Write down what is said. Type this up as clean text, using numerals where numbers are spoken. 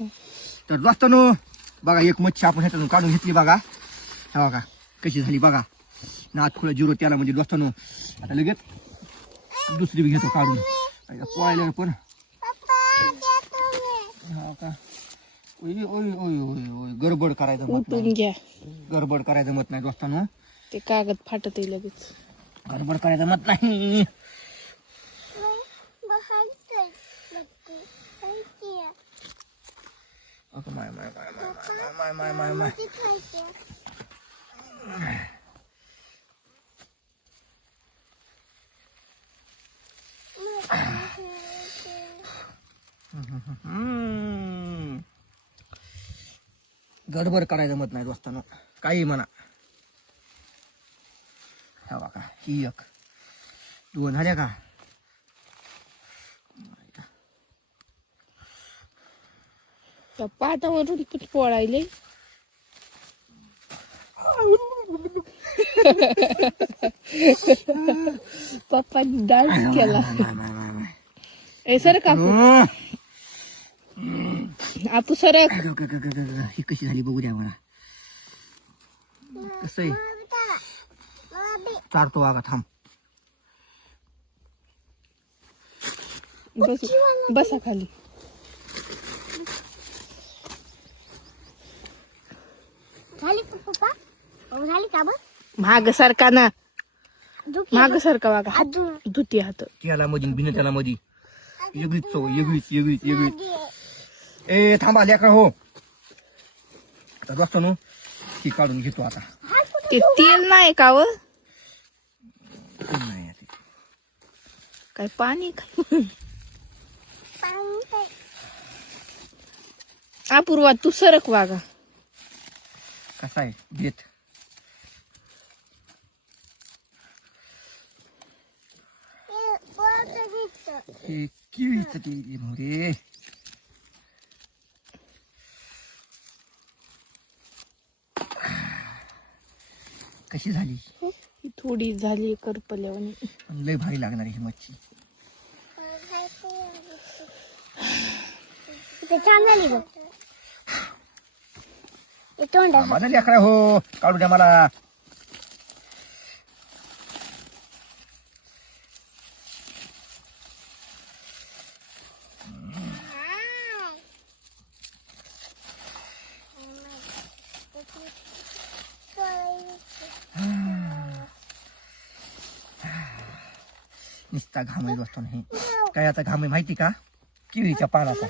तर दोस्तांनो बघा एक मच्छी आपण ह्याच्यातून काढून घेतली बघा. हा बघा कशी झाली बघा. नाथ खुळा 0 त्याला म्हणजे दोस्तांनो आता लगेच दुसरी बी घेतो काढून. पोहायला पण हा का ओय ओय ओय ओय ओय गडबड करायचं मत उठून नाही. घ्या, गडबड करायचं मत नाही दोस्तांनो. ते कागद फाटत लगेच. गडबड करायचं मत नाही. अगं माय माय माय माय माय माय माय गडबड करायचं मत नाही दोस्तांनो काही म्हणा. हा बघा ही एक 2 झाल्या का. त्या पाटावरून पण पोळायले. पप्पानी डान्स केला. ए सर काकू आपू सरक. ही कशी झाली बघू द्या मला. कसं आहे चारतो वागा थांब. बसा खाली. झाली का पप्पा? झाली का बघ? माग सारखा ना, माग सारखा वागा. अजून धुती हात. त्याला मधी बिन त्याला मधी वेगळीच चव वेगळीच. ए थांबा लेकरं हो. आता दोस्तांनो ही काढून घेतो आता. ते तेल नाही का व? नाही आता. काय पाणी काय? अपूर्वा तू सरक वागा. कसा आहे देत हे किळीचं ते रे. कशी झाली. ही थोडी झाली करपल्यावानी. पण लय भारी लागणार ही मच्छी. छान झाली बघ. तोंड माझा लेकरा हो काढू द्या मला. नुसता घाम आहे दोस्तांनो. हे काय आता घाम आहे माहिती का. केळीच्या पानाचा.